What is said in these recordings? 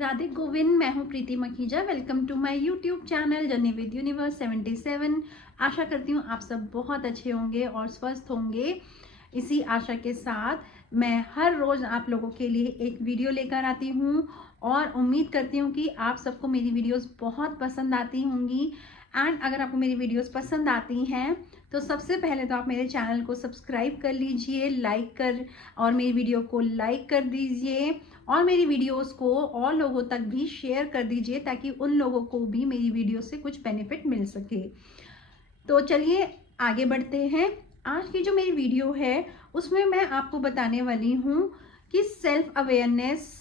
राधे गोविंद। मैं हूँ Preeti Makhija. Welcome to my YouTube channel journey with universe 77। आशा करती हूँ आप सब बहुत अच्छे होंगे और स्वस्थ होंगे। इसी आशा के साथ मैं हर रोज़ आप लोगों के लिए एक वीडियो लेकर आती हूँ और उम्मीद करती हूँ कि आप सबको मेरी वीडियोस बहुत पसंद आती होंगी। एंड अगर आपको मेरी वीडियोस पसंद आती हैं तो सबसे पहले तो आप मेरे चैनल को सब्सक्राइब कर लीजिए, और मेरी वीडियो को लाइक कर दीजिए और मेरी वीडियोस को और लोगों तक भी शेयर कर दीजिए ताकि उन लोगों को भी मेरी वीडियो से कुछ बेनिफिट मिल सके। तो चलिए आगे बढ़ते हैं। आज की जो मेरी वीडियो है उसमें मैं आपको बताने वाली हूँ कि सेल्फ अवेयरनेस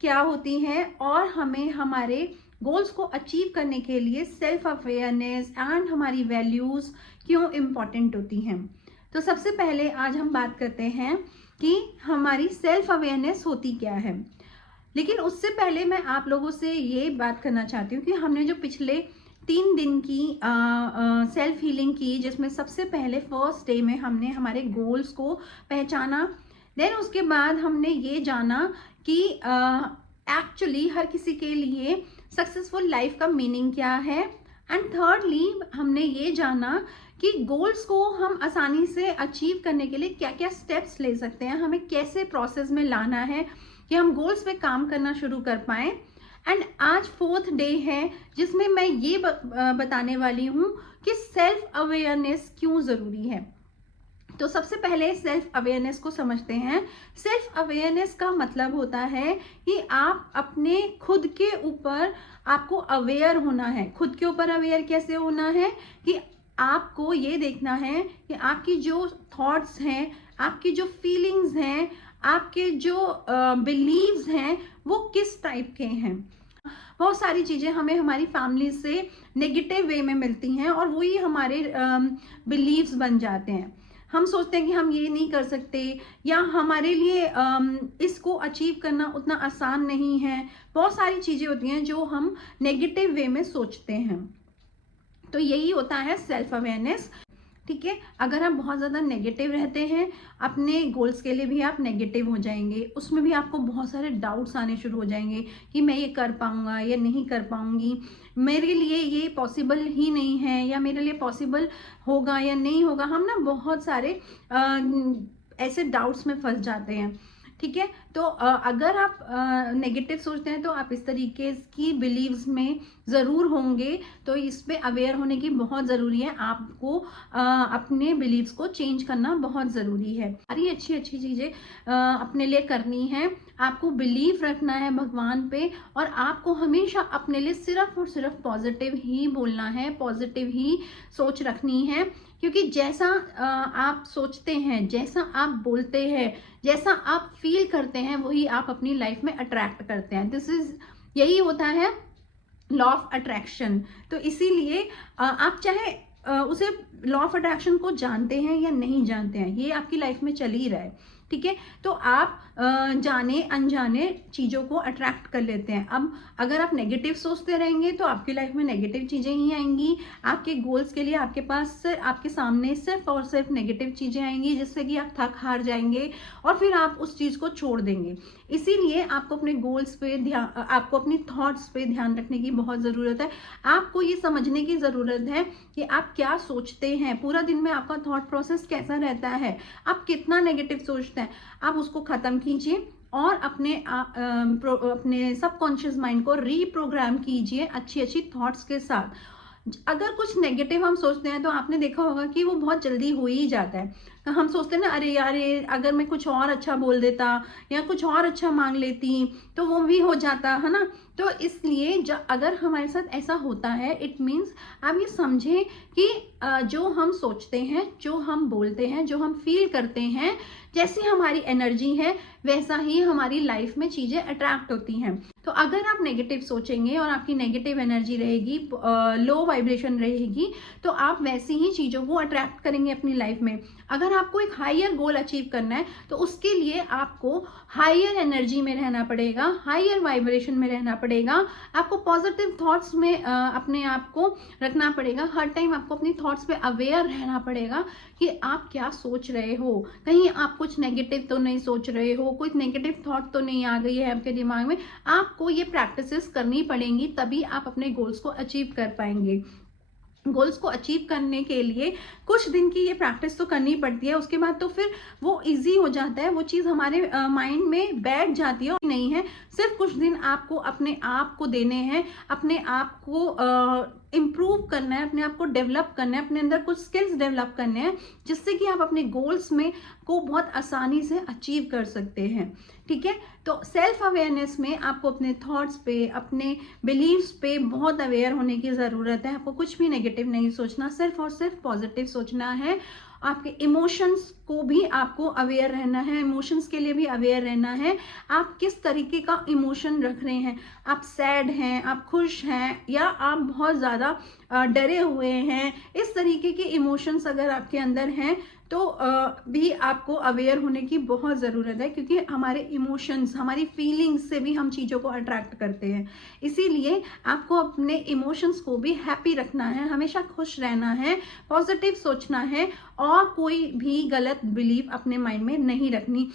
क्या होती है और हमें हमारे गोल्स को अचीव करने के लिए सेल्फ अवेयरनेस एंड हमारी वैल्यूज़ क्यों इम्पॉर्टेंट होती हैं। तो सबसे पहले आज हम बात करते हैं कि हमारी सेल्फ अवेयरनेस होती क्या है। लेकिन उससे पहले मैं आप लोगों से ये बात करना चाहती हूँ कि हमने जो पिछले 3 दिन की सेल्फ हीलिंग की, जिसमें सबसे पहले फर्स्ट डे में हमने हमारे गोल्स को पहचाना, देन उसके बाद हमने ये जाना कि एक्चुअली हर किसी के लिए सक्सेसफुल लाइफ का मीनिंग क्या है, एंड थर्डली हमने ये जाना कि गोल्स को हम आसानी से अचीव करने के लिए क्या क्या स्टेप्स ले सकते हैं, हमें कैसे प्रोसेस में लाना है कि हम गोल्स पे काम करना शुरू कर पाएं। एंड आज 4th डे है जिसमें मैं ये बताने वाली हूँ कि सेल्फ अवेयरनेस क्यों ज़रूरी है। तो सबसे पहले सेल्फ अवेयरनेस को समझते हैं। सेल्फ अवेयरनेस का मतलब होता है कि आप अपने खुद के ऊपर आपको अवेयर होना है। खुद के ऊपर अवेयर कैसे होना है कि आपको ये देखना है कि आपकी जो थॉट्स हैं, आपकी जो फीलिंग्स हैं, आपके जो बिलीव्स हैं वो किस टाइप के हैं। बहुत सारी चीज़ें हमें हमारी फैमिली से नेगेटिव वे में मिलती हैं और वही हमारे बिलीव्स बन जाते हैं। हम सोचते हैं कि हम ये नहीं कर सकते या हमारे लिए इसको अचीव करना उतना आसान नहीं है। बहुत सारी चीज़ें होती हैं जो हम नेगेटिव वे में सोचते हैं। तो यही होता है सेल्फ अवेयरनेस। ठीक है, अगर आप बहुत ज़्यादा नेगेटिव रहते हैं अपने गोल्स के लिए भी आप नेगेटिव हो जाएंगे, उसमें भी आपको बहुत सारे डाउट्स आने शुरू हो जाएंगे कि मैं ये कर पाऊंगा या नहीं कर पाऊंगी, मेरे लिए ये पॉसिबल ही नहीं है या मेरे लिए पॉसिबल होगा या नहीं होगा। हम ना बहुत सारे ऐसे डाउट्स में फंस जाते हैं। ठीक है, तो अगर आप नेगेटिव सोचते हैं तो आप इस तरीके की बिलीव्स में ज़रूर होंगे। तो इस पे अवेयर होने की बहुत ज़रूरी है। आपको अपने बिलीव्स को चेंज करना बहुत ज़रूरी है। सारी अच्छी अच्छी चीज़ें अपने लिए करनी है। आपको बिलीव रखना है भगवान पे और आपको हमेशा अपने लिए सिर्फ और सिर्फ पॉजिटिव ही बोलना है, पॉजिटिव ही सोच रखनी है। क्योंकि जैसा आप सोचते हैं, जैसा आप बोलते हैं, जैसा आप फील करते हैं, वही आप अपनी लाइफ में अट्रैक्ट करते हैं। यही होता है लॉ ऑफ अट्रैक्शन। तो इसीलिए आप चाहे उसे लॉ ऑफ अट्रैक्शन को जानते हैं या नहीं जानते हैं, ये आपकी लाइफ में चल ही रहा है। ठीक है, तो आप जाने अनजाने चीज़ों को अट्रैक्ट कर लेते हैं। अब अगर आप नेगेटिव सोचते रहेंगे तो आपकी लाइफ में नेगेटिव चीज़ें ही आएंगी। आपके गोल्स के लिए आपके पास आपके सामने सिर्फ और सिर्फ नेगेटिव चीज़ें आएंगी, जिससे कि आप थक हार जाएंगे और फिर आप उस चीज़ को छोड़ देंगे। इसीलिए आपको अपने गोल्स पे ध्यान, आपको अपनी थॉट्स पे ध्यान रखने की बहुत ज़रूरत है। आपको ये समझने की ज़रूरत है कि आप क्या सोचते हैं, पूरा दिन में आपका थॉट प्रोसेस कैसा रहता है, आप कितना नेगेटिव सोचते हैं। आप उसको ख़त्म कीजिए और अपने सबकॉन्शियस माइंड को रीप्रोग्राम कीजिए अच्छी अच्छी थॉट्स के साथ। अगर कुछ नेगेटिव हम सोचते हैं तो आपने देखा होगा कि वो बहुत जल्दी हो ही जाता है। तो हम सोचते हैं ना, अरे यार अगर मैं कुछ और अच्छा बोल देता या कुछ और अच्छा मांग लेती तो वो भी हो जाता है ना। तो इसलिए अगर हमारे साथ ऐसा होता है, इट मीन्स आप ये समझें कि जो हम सोचते हैं, जो हम बोलते हैं, जो हम फील करते हैं, जैसी हमारी एनर्जी है वैसा ही हमारी लाइफ में चीज़ें अट्रैक्ट होती हैं। तो अगर आप नेगेटिव सोचेंगे और आपकी नेगेटिव एनर्जी रहेगी, लो वाइब्रेशन रहेगी, तो आप वैसी ही चीज़ों को अट्रैक्ट करेंगे अपनी लाइफ में। अगर अगर आपको एक हायर गोल अचीव करना है तो उसके लिए आपको हायर एनर्जी में रहना पड़ेगा, हायर वाइब्रेशन में रहना पड़ेगा, आपको पॉजिटिव थॉट्स में अपने आप को रखना पड़ेगा। हर टाइम आपको अपनी थॉट्स पे अवेयर रहना पड़ेगा कि आप क्या सोच रहे हो, कहीं आप कुछ नेगेटिव तो नहीं सोच रहे हो, कोई नेगेटिव थॉट तो नहीं आ गई है आपके दिमाग में। आपको ये प्रैक्टिसेस करनी पड़ेंगी, तभी आप अपने गोल्स को अचीव कर पाएंगे। गोल्स को अचीव करने के लिए कुछ दिन की ये प्रैक्टिस तो करनी पड़ती है, उसके बाद तो फिर वो इजी हो जाता है, वो चीज़ हमारे माइंड में बैठ जाती है। और नहीं है, सिर्फ कुछ दिन आपको अपने आप को देने हैं, अपने आप को इम्प्रूव करना है, अपने आप को डेवलप करना है, अपने अंदर कुछ स्किल्स डेवलप करने हैं, जिससे कि आप अपने गोल्स में को बहुत आसानी से अचीव कर सकते हैं। ठीक है, तो सेल्फ अवेयरनेस में आपको अपने थॉट्स पे, अपने बिलीव्स पे बहुत अवेयर होने की ज़रूरत है। आपको कुछ भी नेगेटिव नहीं सोचना, सिर्फ और सिर्फ पॉजिटिव सोचना है। आपके इमोशंस को भी आपको अवेयर रहना है, इमोशंस के लिए भी अवेयर रहना है। आप किस तरीके का इमोशन रख रहे हैं, आप सैड हैं, आप खुश हैं, या आप बहुत ज़्यादा डरे हुए हैं, इस तरीके के इमोशंस अगर आपके अंदर हैं तो भी आपको अवेयर होने की बहुत ज़रूरत है, क्योंकि हमारे इमोशंस, हमारी फीलिंग्स से भी हम चीज़ों को अट्रैक्ट करते हैं। इसीलिए आपको अपने इमोशंस को भी हैप्पी रखना है, हमेशा खुश रहना है, पॉजिटिव सोचना है, और कोई भी गलत बिलीफ अपने माइंड में नहीं रखनी।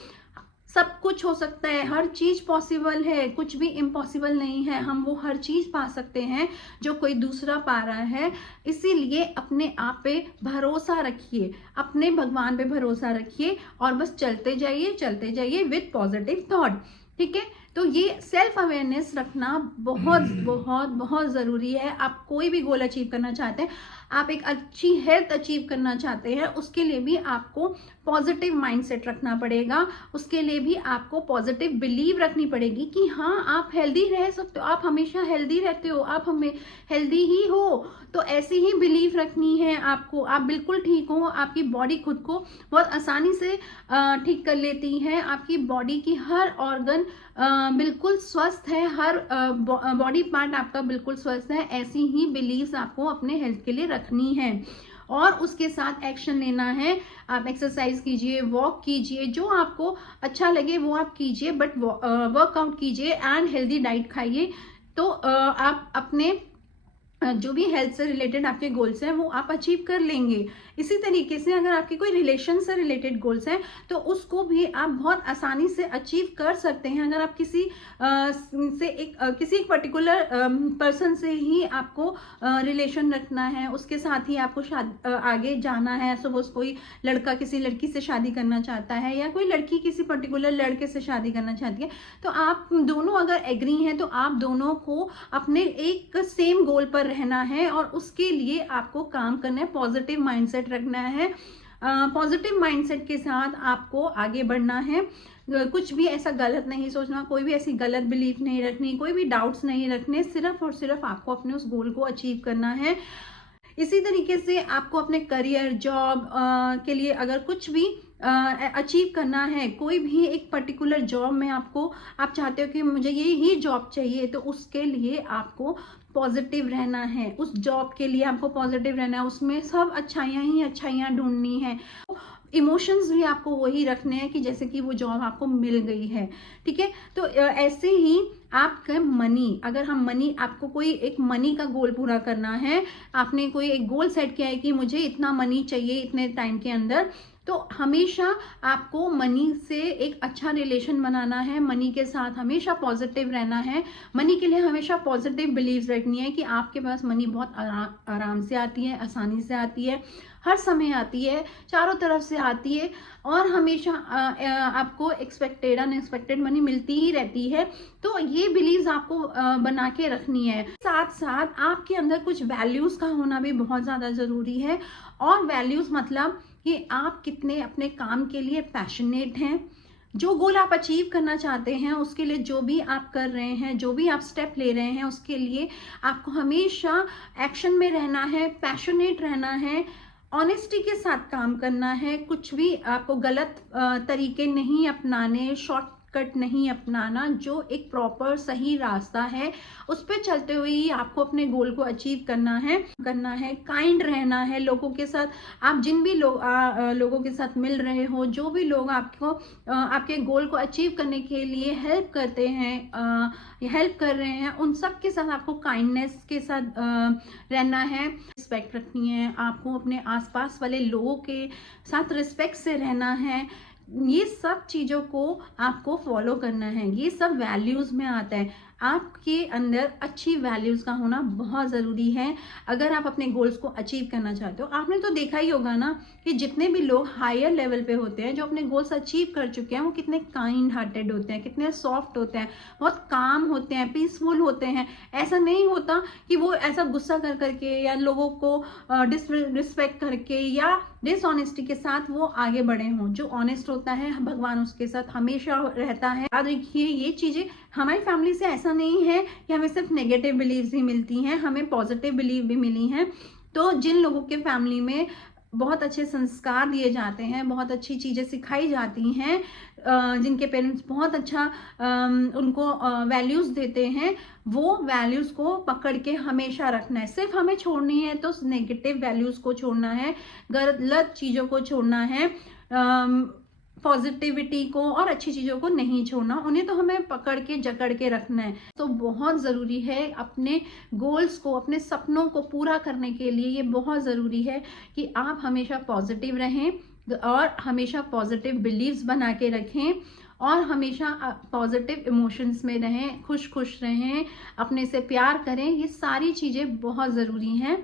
सब कुछ हो सकता है, हर चीज पॉसिबल है, कुछ भी इम्पॉसिबल नहीं है। हम वो हर चीज पा सकते हैं जो कोई दूसरा पा रहा है। इसीलिए अपने आप पे भरोसा रखिए, अपने भगवान पे भरोसा रखिए, और बस चलते जाइए विद पॉजिटिव थॉट। ठीक है, तो ये सेल्फ अवेयरनेस रखना बहुत बहुत बहुत ज़रूरी है। आप कोई भी गोल अचीव करना चाहते हैं, आप एक अच्छी हेल्थ अचीव करना चाहते हैं, उसके लिए भी आपको पॉजिटिव माइंडसेट रखना पड़ेगा, उसके लिए भी आपको पॉजिटिव बिलीव रखनी पड़ेगी कि हाँ, आप हेल्दी रह सकते हो, आप हमेशा हेल्दी रहते हो, आप हमें हेल्दी ही हो। तो ऐसी ही बिलीव रखनी है आपको, आप बिल्कुल ठीक हो। आपकी बॉडी खुद को बहुत आसानी से ठीक कर लेती है, आपकी बॉडी की हर ऑर्गन बिल्कुल स्वस्थ है, हर बॉडी पार्ट आपका बिल्कुल स्वस्थ है। ऐसी ही बिलीव्स आपको अपने हेल्थ के लिए रखनी है, और उसके साथ एक्शन लेना है। आप एक्सरसाइज कीजिए, वॉक कीजिए, जो आपको अच्छा लगे वो आप कीजिए, बट वर्कआउट कीजिए एंड हेल्दी डाइट खाइए। तो आप अपने जो भी हेल्थ से रिलेटेड आपके गोल्स हैं वो आप अचीव कर लेंगे। इसी तरीके से अगर आपके कोई रिलेशन से रिलेटेड गोल्स हैं तो उसको भी आप बहुत आसानी से अचीव कर सकते हैं। अगर आप किसी किसी एक पर्टिकुलर पर्सन से ही आपको रिलेशन रखना है, उसके साथ ही आपको आगे जाना है। सपोज कोई लड़का किसी लड़की से शादी करना चाहता है, या कोई लड़की किसी पर्टिकुलर लड़के से शादी करना चाहती है, तो आप दोनों अगर एग्री हैं तो आप दोनों को अपने एक सेम गोल पर रहना है, और उसके लिए आपको काम करना है, पॉजिटिव माइंडसेट रखना है। पॉजिटिव माइंडसेट के साथ आपको आगे बढ़ना है। कुछ भी ऐसा गलत नहीं सोचना, कोई भी ऐसी गलत बिलीफ नहीं रखनी, कोई भी डाउट्स नहीं रखने, सिर्फ और सिर्फ आपको अपने उस गोल को अचीव करना है। इसी तरीके से आपको अपने करियर, जॉब के लिए अगर कुछ भी अचीव करना है, कोई भी एक पर्टिकुलर जॉब में आप चाहते हो कि मुझे ये ही जॉब चाहिए, तो उसके लिए आपको पॉजिटिव रहना है। उस जॉब के लिए आपको पॉजिटिव रहना है, उसमें सब अच्छाइयाँ ही अच्छाइयाँ ढूंढनी है। इमोशंस भी आपको वही रखने हैं कि जैसे कि वो जॉब आपको मिल गई है। ठीक है, तो ऐसे ही आपका मनी, अगर हम आपको कोई एक मनी का गोल पूरा करना है, आपने कोई एक गोल सेट किया है कि मुझे इतना मनी चाहिए इतने टाइम के अंदर, तो हमेशा आपको मनी से एक अच्छा रिलेशन बनाना है, मनी के साथ हमेशा पॉजिटिव रहना है। मनी के लिए हमेशा पॉजिटिव बिलीव्स रखनी है कि आपके पास मनी बहुत आराम से आती है, आसानी से आती है, हर समय आती है, चारों तरफ से आती है, और हमेशा आपको एक्सपेक्टेड अनएक्सपेक्टेड मनी मिलती ही रहती है। तो ये बिलीव्स आपको बना के रखनी है। साथ साथ आपके अंदर कुछ वैल्यूज का होना भी बहुत ज़्यादा ज़रूरी है। और वैल्यूज मतलब कि आप कितने अपने काम के लिए पैशनेट हैं, जो गोल आप अचीव करना चाहते हैं उसके लिए जो भी आप कर रहे हैं, जो भी आप स्टेप ले रहे हैं, उसके लिए आपको हमेशा एक्शन में रहना है, पैशनेट रहना है, ऑनेस्टी के साथ काम करना है। कुछ भी आपको गलत तरीके नहीं अपनाने, शॉर्ट शॉर्टकट नहीं अपनाना, जो एक प्रॉपर सही रास्ता है उस पर चलते हुए ही आपको अपने गोल को अचीव करना है। काइंड रहना है लोगों के साथ। आप जिन भी लोगों के साथ मिल रहे हो, जो भी लोग आपको आपके गोल को अचीव करने के लिए हेल्प करते हैं, हेल्प कर रहे हैं, उन सब के साथ आपको काइंडनेस के साथ रहना है, रिस्पेक्ट रखनी है। आपको अपने आसपास वाले लोगों के साथ रिस्पेक्ट से रहना है। ये सब चीज़ों को आपको फॉलो करना है। ये सब वैल्यूज़ में आता है। आपके अंदर अच्छी वैल्यूज़ का होना बहुत ज़रूरी है अगर आप अपने गोल्स को अचीव करना चाहते हो। आपने तो देखा ही होगा ना कि जितने भी लोग हायर लेवल पे होते हैं, जो अपने गोल्स अचीव कर चुके हैं, वो कितने काइंड हार्टेड होते हैं, कितने सॉफ्ट होते हैं, बहुत काम होते हैं, पीसफुल होते हैं। ऐसा नहीं होता कि वो ऐसा गुस्सा कर करके या लोगों को डिसरिस्पेक्ट करके या डिसऑनेस्टी के साथ वो आगे बढ़े हों। जो ऑनेस्ट होता है, भगवान उसके साथ हमेशा रहता है। याद रखिए, ये चीज़ें हमारी फैमिली से ऐसा नहीं है कि हमें सिर्फ नेगेटिव बिलीव्स ही मिलती हैं, हमें पॉजिटिव बिलीव भी मिली हैं। तो जिन लोगों के फैमिली में बहुत अच्छे संस्कार दिए जाते हैं, बहुत अच्छी चीज़ें सिखाई जाती हैं, जिनके पेरेंट्स बहुत अच्छा उनको वैल्यूज़ देते हैं, वो वैल्यूज़ को पकड़ के हमेशा रखना है। सिर्फ हमें छोड़नी है तो नेगेटिव वैल्यूज़ को छोड़ना है, गलत चीज़ों को छोड़ना है, पॉजिटिविटी को और अच्छी चीज़ों को नहीं छोड़ना। उन्हें तो हमें पकड़ के जकड़ के रखना है। तो बहुत ज़रूरी है अपने गोल्स को, अपने सपनों को पूरा करने के लिए ये बहुत ज़रूरी है कि आप हमेशा पॉजिटिव रहें और हमेशा पॉजिटिव बिलीव्स बना के रखें और हमेशा पॉजिटिव इमोशंस में रहें, खुश रहें, अपने से प्यार करें। ये सारी चीज़ें बहुत ज़रूरी हैं।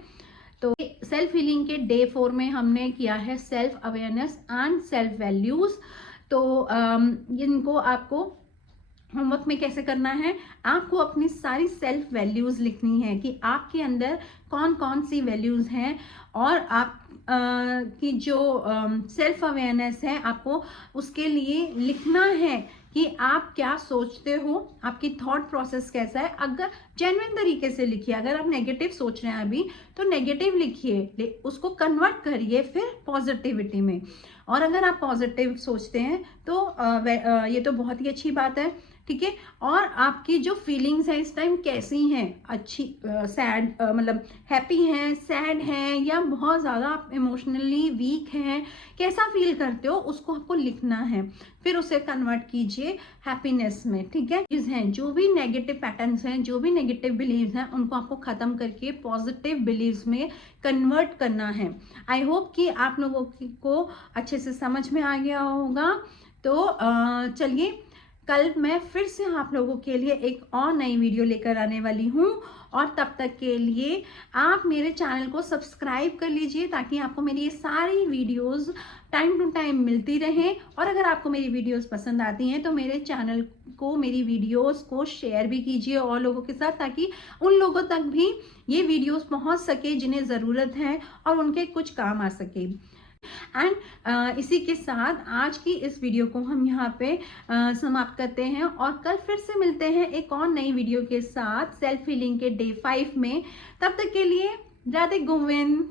तो सेल्फ हीलिंग के डे 4 में हमने किया है self awareness and self values. तो इनको आपको होमवर्क में कैसे करना है, आपको अपनी सारी सेल्फ वैल्यूज़ लिखनी है कि आपके अंदर कौन कौन सी वैल्यूज़ हैं और आप की जो सेल्फ अवेयरनेस है, आपको उसके लिए लिखना है कि आप क्या सोचते हो, आपकी थॉट प्रोसेस कैसा है। अगर जेन्युइन तरीके से लिखिए। अगर आप नेगेटिव सोच रहे हैं अभी, तो नेगेटिव लिखिए, उसको कन्वर्ट करिए फिर पॉजिटिविटी में। और अगर आप पॉजिटिव सोचते हैं तो ये तो बहुत ही अच्छी बात है, ठीक है। और आपकी जो फीलिंग्स हैं इस टाइम कैसी हैं, अच्छी, सैड, मतलब हैप्पी हैं, सैड हैं, या बहुत ज़्यादा आप इमोशनली वीक हैं, कैसा फील करते हो उसको आपको लिखना है। फिर उसे कन्वर्ट कीजिए हैप्पीनेस में, ठीक है। हैं जो भी नेगेटिव पैटर्न्स हैं, जो भी नेगेटिव बिलीव्स हैं, उनको आपको ख़त्म करके पॉजिटिव बिलीव्स में कन्वर्ट करना है। आई होप कि आप लोगों को अच्छे से समझ में आ गया होगा। तो चलिए, कल मैं फिर से आप लोगों के लिए एक और नई वीडियो लेकर आने वाली हूँ। और तब तक के लिए आप मेरे चैनल को सब्सक्राइब कर लीजिए ताकि आपको मेरी ये सारी वीडियोस टाइम टू टाइम मिलती रहें। और अगर आपको मेरी वीडियोस पसंद आती हैं तो मेरे चैनल को, मेरी वीडियोस को शेयर भी कीजिए और लोगों के साथ, ताकि उन लोगों तक भी ये वीडियोस पहुंच सके जिन्हें ज़रूरत है और उनके कुछ काम आ सके। एंड इसी के साथ आज की इस वीडियो को हम यहाँ पे समाप्त करते हैं और कल फिर से मिलते हैं एक और नई वीडियो के साथ सेल्फ हीलिंग के डे 5 में। तब तक के लिए राधे गोविंद।